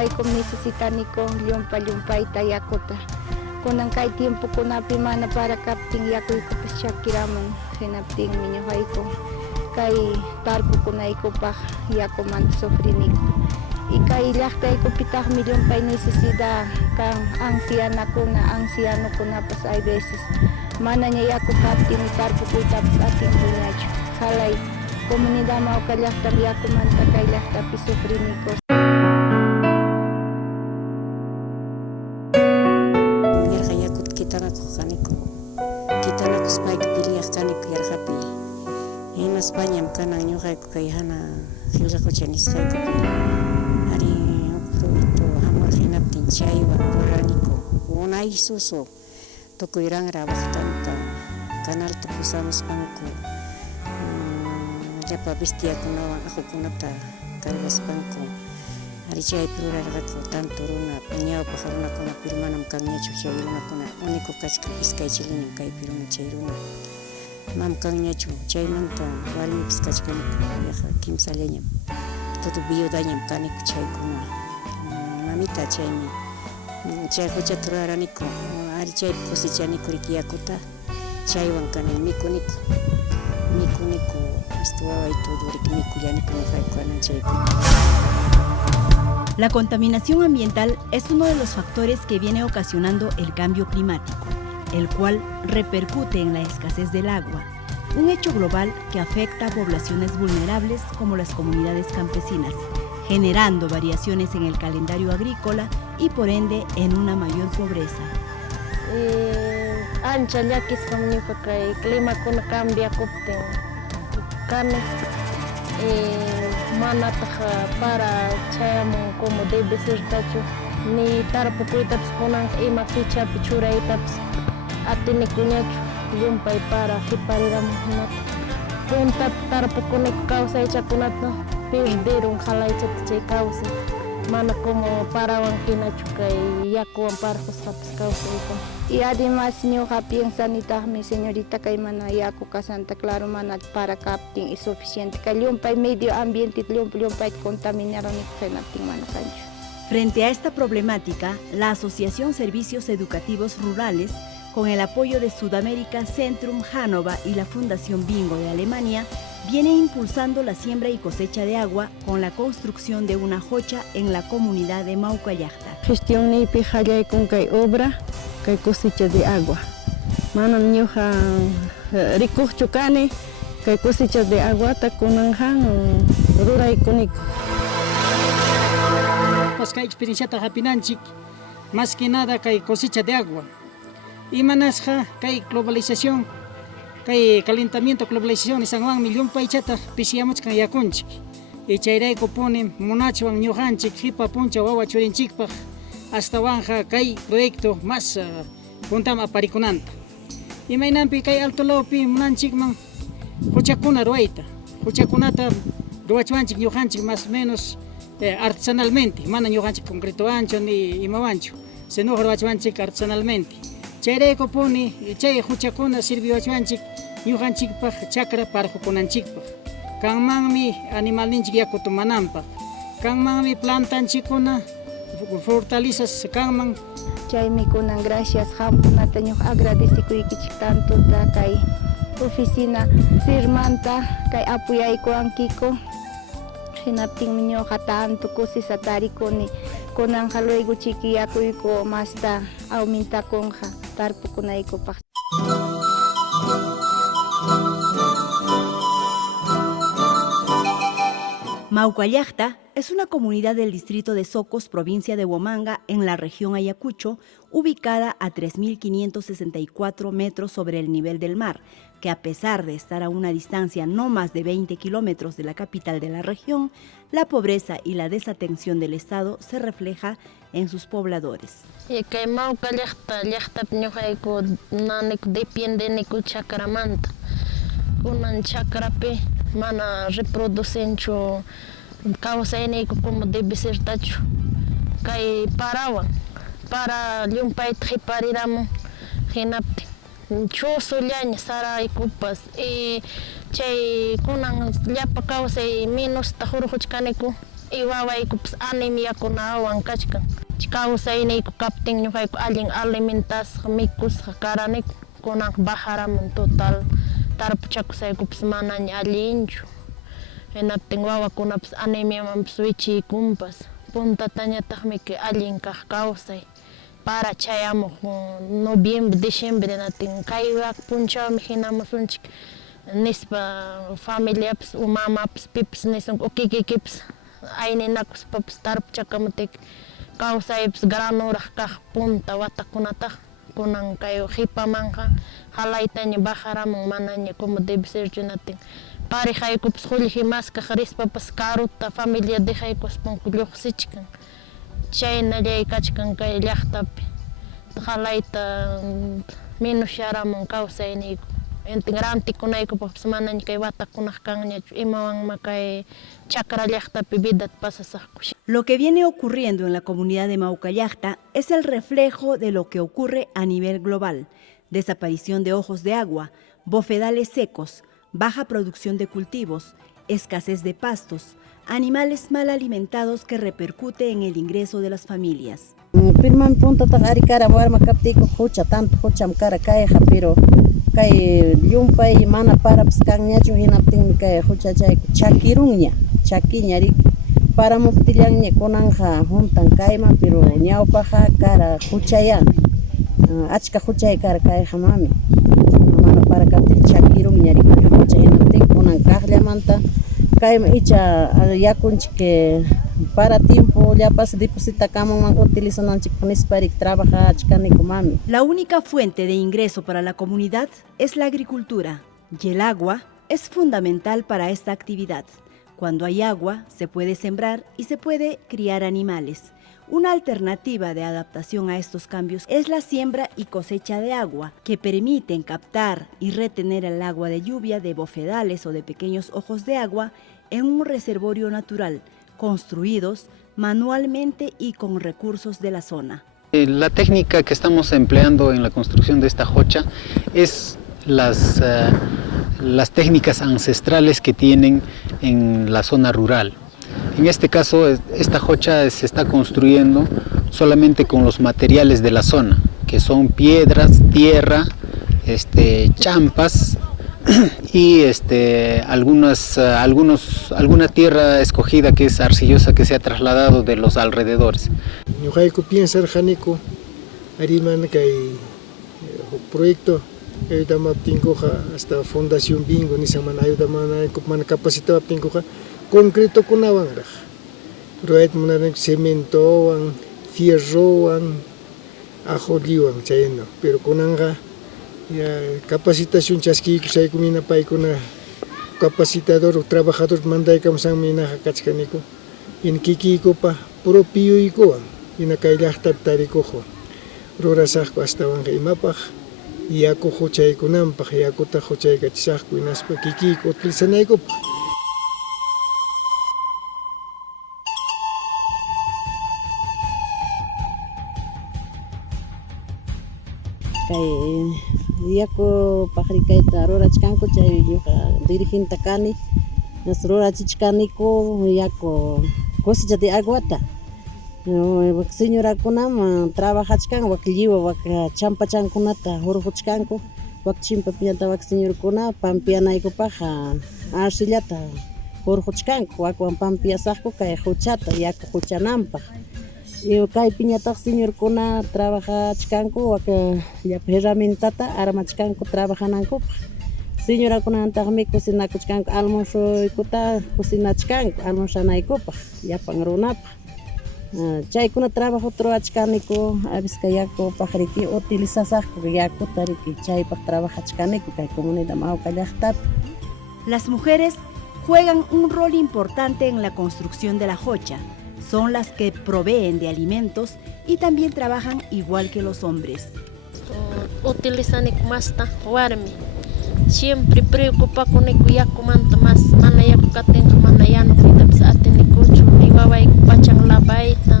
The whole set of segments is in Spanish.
ñuqayku necesitaniku llumpayta yakuta. Kunan kay tiempo kunapi mana para kaptin yakuykupas chakiramun hinaptinmi ñuqayku kay tarpukunaykupaq yakumanta sufriniku. Y kay llaqtaykupitaqmi llumpay necesidad kan ancianokunapas hay veces manaña yaku kaptin tarpukuytapas atinkuñachu. Halay comunidad Mauca llaqtam yakumanta kay llaqtapi sufriniku. Kitanakus payka piliaq kaniku yarqapi hina España kanan ñuqayku kay hana qillqaqucha nisqaykupi ari producto hamuq hinaptin chaywan ruraniku unay susu tukuyranra waqtanta canalta pusamuspanku llapa bestiakunawan aqukunata cargaspanku ari chaypi rurarqaku tanto runa ñawpaq runakunapi manam kanñachu chay runakuna único kachka Piscaychilin kaypi runa chay runa mam kanñachu chaymanta warmipis kachkaniku yaqa kimsallañam todo viudañam kaniku chaykuna mamita chaymi chay huchata ruraraniku ari chaypi cosechaniku riki yakuta chaywan kanan mikuniku waway todo riki mikullaniku ñuqayku kanan chaykuna. La contaminación ambiental es uno de los factores que viene ocasionando el cambio climático, el cual repercute en la escasez del agua, un hecho global que afecta a poblaciones vulnerables como las comunidades campesinas, generando variaciones en el calendario agrícola y por ende en una mayor pobreza. Ancha llakisqam ñuqa kay climakuna cambia kuptin kani manataq para chayamun como debe ser tachu ni tarpukuytapas kunanqa ima fichapi churaytapas atinikuñachu llumpay para qhipariramun hinata puntapi tarpukuniku kawsaychakunata perderon halaychata chay kawsay mana como parawan hinachu kay yakuwan parqusqapas kawsaykuna. Y además ñuqa piensanitaqmi señorita kay mana yaku kasanta claro mana para captin y suficiente kay llumpay medio ambiente llumpay contaminaron hinaptin mana kanchu. Frente a esta problemática, la Asociación Servicios Educativos Rurales, con el apoyo de Sudamérica Centrum Hanova y la Fundación Bingo de Alemania, viene impulsando la siembra y cosecha de agua con la construcción de una hocha en la comunidad de Mauca Llaqta. Gestión nipi hallay con kay obra kay cosecha de agua. Manam ñuqa rikuqchu kani kay cosecha de aguata kunanjan ruraykuniku. Pues kay experienciata hapinanchik más que nada kay cosecha de agua. Y manasja kay globalización, kay calentamiento globalización isanwan llumpay chata pisiamuch kan yakunchik. Y chayrayku ponen monachuan ñuqanchik hipa puncha wawa churinchikpaq hasta wanja kay proyecto más puntama aparikunanta. Y maynampi kay alto lawpi munanchikman huchakuna ruayta. Huchakunata ruachuanchik ñuqanchik más o menos artesanalmente, mana ñuqanchik concreto ancho ni imawanchu, sino ruachuanchik artesanalmente. Chayrayku puni chay huchakuna sirviwachuanchik ñuqanchikpaq chakra parqukunanchikpaq. Kanmanmi animalninchik yakuta mananpaq. Kanmanmi plantanchikuna fortalezas kanman. Chaymi kunan gracias hampunata ñuqa agradecikuykichik tanto kay oficina sirmanta kay apuyaykuankiku hinaptinmi ñuqa tanto kusisa tarikuni kunanja luego chiquiyakuyku masta aumentakunja tarpukunaykupaq. Mauca Llaqta es una comunidad del distrito de Socos, provincia de Huamanga, en la región Ayacucho, ubicada a 3.564 metros sobre el nivel del mar, que a pesar de estar a una distancia no más de 20 kilómetros de la capital de la región, la pobreza y la desatención del Estado se refleja en sus pobladores. Kay Mauca Llaqta ñuqayku nanik dependeniku chakramanta. Kunan chakrapi mana reproducenchu kawsayniku como debe ser tachu. Kay parawan para llumpayta qhipariramun hinaptin chusullaña saraykupas y chay kunan llapa kawsay minusta hurquchkaniku y wawaykupas anemiakunawan kachkan. Kawsayniyku kaptin ñuqayku allin alimentasqa mikusqa karaniku kunan bajaramun total tarpuchakusaykupas manaña allinchu. Hinaptin wawakunapas anemiamanpas wichiykunpas puntatañataqmi que allin kaq kawsay para chayamuq noviembre, diciembre natin kaywa punchawmi hinamusunchik nispa familiapas o mamapas pipas nisunku o kikikipas ayninakuspapas tarpuchakamutik kawsaypas granuraq kaq punta watakunataq kunan kay qhipamanja halaytaña bajaramun manaña como debe ser natin parejaykupas qullihimaskaq rispapas karuta familia dejaykuspanku lluqsichkan chaynallay kachkan kay llaqtapi halayta minusharamun kawsayniyku integrantikunaykupaqpas manaña kay watakunaq kanñachu imawanma kay chakra llaqtapi vidata pasasaqku. Lo que viene ocurriendo en la comunidad de Maucallacta es el reflejo de lo que ocurre a nivel global: desaparición de ojos de agua, bofedales secos, baja producción de cultivos, escasez de pastos, animales mal alimentados que repercute en el ingreso de las familias. Pirman punta ta arikara warma kaptiko hucha tanto hucham kara kayja pero kay yumpay mana paraps kanñachu hinaptin kay hucha chay chakiruña chakiña rik para muptillaña kunanja juntan kayma pero ñawpaja kara huchaya achka huchay kara kayja mami mana para kaptil chakiruña rik hucha hinaptin kunan kaqllamanta kayma icha yakunchik que para tiempo ya pasa deposita kaman utilizananchik nisparik trabaja chkaniku mami. La única fuente de ingreso para la comunidad es la agricultura y el agua es fundamental para esta actividad. Cuando hay agua se puede sembrar y se puede criar animales. Una alternativa de adaptación a estos cambios es la siembra y cosecha de agua, que permiten captar y retener el agua de lluvia de bofedales o de pequeños ojos de agua en un reservorio natural, construidos manualmente y con recursos de la zona. La técnica que estamos empleando en la construcción de esta jocha es las técnicas ancestrales que tienen en la zona rural. En este caso, esta jocha se está construyendo solamente con los materiales de la zona, que son piedras, tierra, champas y alguna tierra escogida que es arcillosa que se ha trasladado de los alrededores. Ñuqayku piensar janiku ariman kay proyecto ayudamaptinkuqa hasta fundación bingo nisaman ayudamanayku mana capacitaptinkuqa concreto kunawanraq ruaytmunarik cementowan fierrowan ajoliwan chayno pero kunanqa ya capacitación chaskiykusayku mina paykuna capacitador trabajador mandaykamsan minaqa kachkaniku in kikiykupa propiuykuwan ina kay llaqtapi tarikuqwan rurasaqku astawanqa imapaq yaku huchaykunanpaq yakuta huchaykachisaqku hinaspa kikiyku utilizanaykupaq. Yaku pakrikayta rurachkanku chay dirigente kani rurachichkaniku yaku cosecha de aguata señorakunam trabajachkan wak lliwa wak champachankunata hurquchkanku wak chimpapillanta wak señorkuna pampianaykupaq arcillata hurquchkanku wakwan pampiasaqku kay huchata yaku huchananpaq kay piñataq señorkuna trabajachkanku wak herramientata armachkanku trabajanankupaq señorakunantaqmi cocinakuchkanku almuerzoykuta cocinachkanku almuerzanaykupaq llapan runapaq chaykuna trabajo truachkaniku a veces yaku pakriki utilizasaqku yakuta riki chaypaq trabajachkaniku kay comunidad Maucallactapi. Las mujeres juegan un rol importante en la construcción de la jocha. Son las que proveen de alimentos y también trabajan igual que los hombres. Utilizan masta warmi. Siempre preocupa con yaku manta más mana yaku katenga mana yano kita bisa ateni kuchu ni wawai pachang labaita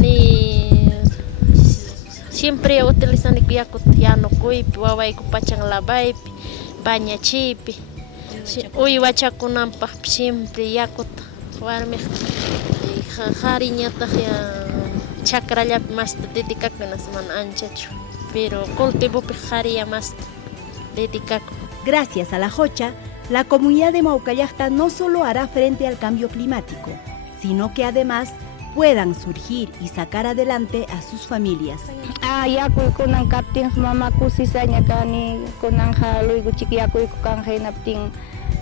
ni siempre utilizan yaku yano kuipi wawai pachang labaipi baña chipi uy wachakunampak siempre yakut warmi hariñataq ya chakrallapi masta dedicakunas mana anchachu, pero cultivopi hariya masta dedicaku. Gracias a la jocha, la comunidad de Maucallacta no solo hará frente al cambio climático, sino que además puedan surgir y sacar adelante a sus familias. Yakuy kunang kapting mama kusisanya kani kunang haloy guchik yakuy kang hinapting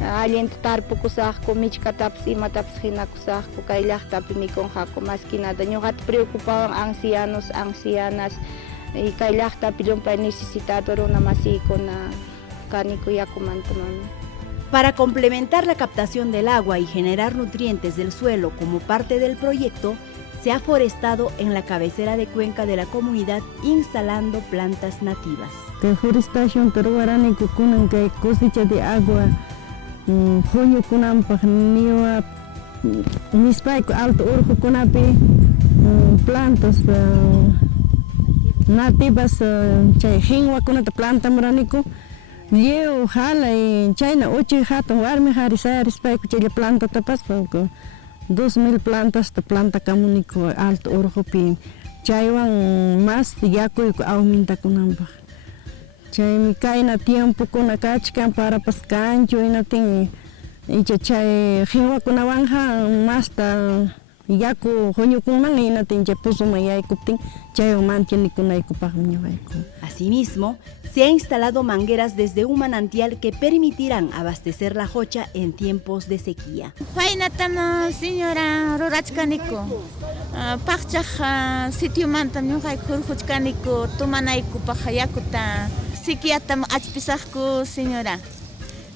alien tarpo kusahko michkataps imataps hinakusahko kailahtapi mikon hako más que nada ñuqata preocupaban ancianos, ancianas y kailahtapi lumpay necesitado runa masiykuna kaniku yakumanta mami. Para complementar la captación del agua y generar nutrientes del suelo como parte del proyecto, se ha forestado en la cabecera de cuenca de la comunidad instalando plantas nativas. Forestación peruana kunan que cosecha de agua, junio kunan pagniwa, nispay alto urjo kunapi plantas nativas, chay hingwa kunata planta maraniku. Llevo jala y China ocho jato warmi harisar spike chile planta tapas porque 2000 plantas de planta comunico alto urjopi chaywan más yaku aumenta kunamba chay mi kaina tiempo kuna kachkan para pascancho y natin y chay hiwa kuna wanja más ta yaku hoño kunan y natin chay puso mayay kuptin chay mantiene kunay kupagniwa. Asimismo, se ha instalado mangueras desde un manantial que permitirán abastecer la jocha en tiempos de sequía. Fainatama señora rurachkaniko, pachaj sitio mantam ñuqay hurquchkaniko tumanayku pajayakuta sikiatam achpisaqku señora.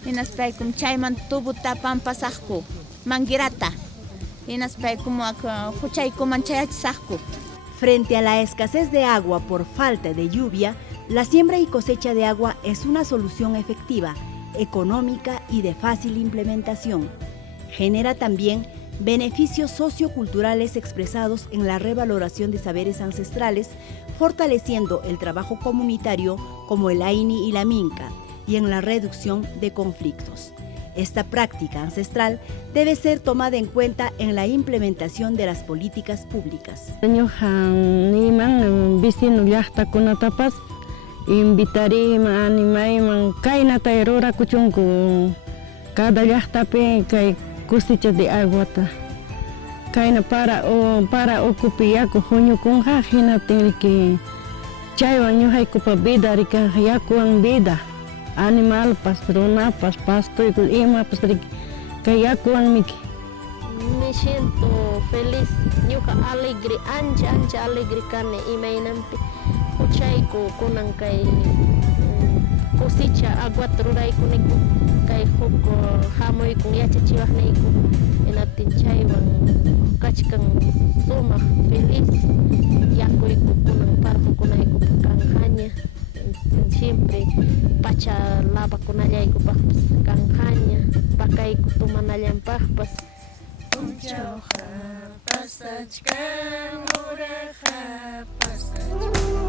Hinaspaykum chayman tubuta pampasaqku manguerata. Hinaspaykum huchaykuman chayachisaqku. Frente a la escasez de agua por falta de lluvia, la siembra y cosecha de agua es una solución efectiva, económica y de fácil implementación. Genera también beneficios socioculturales expresados en la revaloración de saberes ancestrales, fortaleciendo el trabajo comunitario como el Aini y la Minca, y en la reducción de conflictos. Esta práctica ancestral debe ser tomada en cuenta en la implementación de las políticas públicas. Invitarima animaiman kainata erora kuchunku cada llahtapi kay cosecha de aguata kaina para ocupiyaku junio kunja hinatin que chaywan ñuqaykupa vida rika yakuwan vida animal pas runapas pasto y imapas kay yakuwan miki. Me siento feliz, ñuqa alegre, ancha alegre kani imaynampi huchayku kunan kay cosecha aguata ruraykuniku kay huk hamuykun yachachiwaqniyku hinatin chaywan kachkan sumaq feliz yakuyku kunan parqukunaykupa kanjaña siempre pacha lavakunallaykupaqpas kanjaña pakayku tumanallampaqpas. Unchauqa pasachkan uraqa pasachkan